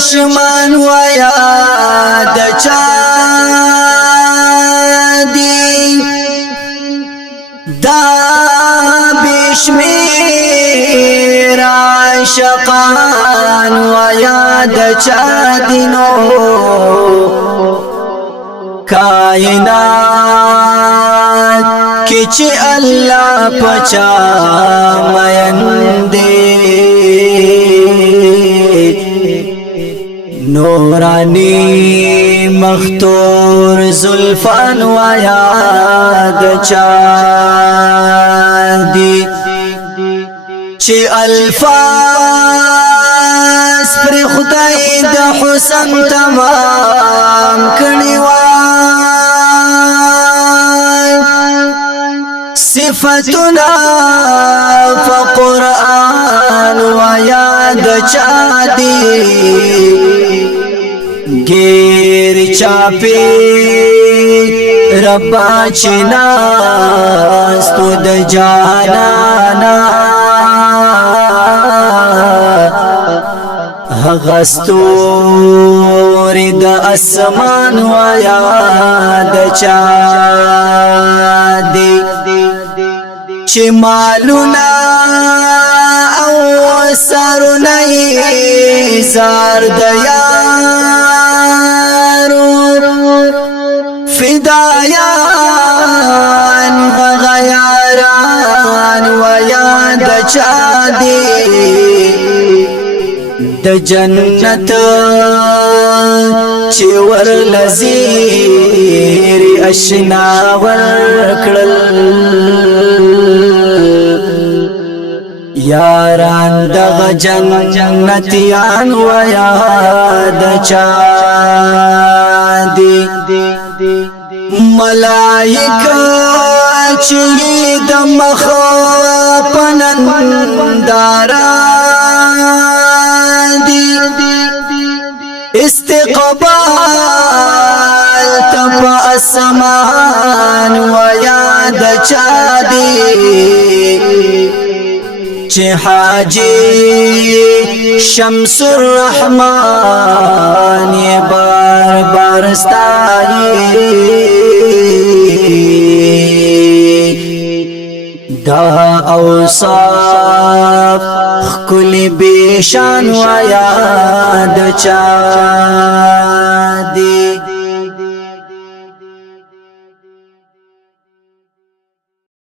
چشمان و یاد چا دی دا بشمیر عاشقان و یاد چا دی نو کائنات کی چی اللہ پچا مینده نورانی مختور زلفان و یاد چا دی چی الفاظ پر خدای د حسن تمام کړي وای صفاتنا فقرآن و یاد چا دی گیر چاپی ربا چناستو د جانانا غستوری د اسمان و یاد چا دی چی مالونا او سرونی زار دیارو فدایان غیاران و یاد چا دی د جنت چی ورلزیر اشنا ورکړل یاران دغ جنتیان و یاد چا دی ملائکه چی د مخ پننداران استقبال تب اسمان و یاد چا دی چه حاجی شمس الرحمن یہ بار بار ستائی دا اوصاف کل بیشان و یاد چا دی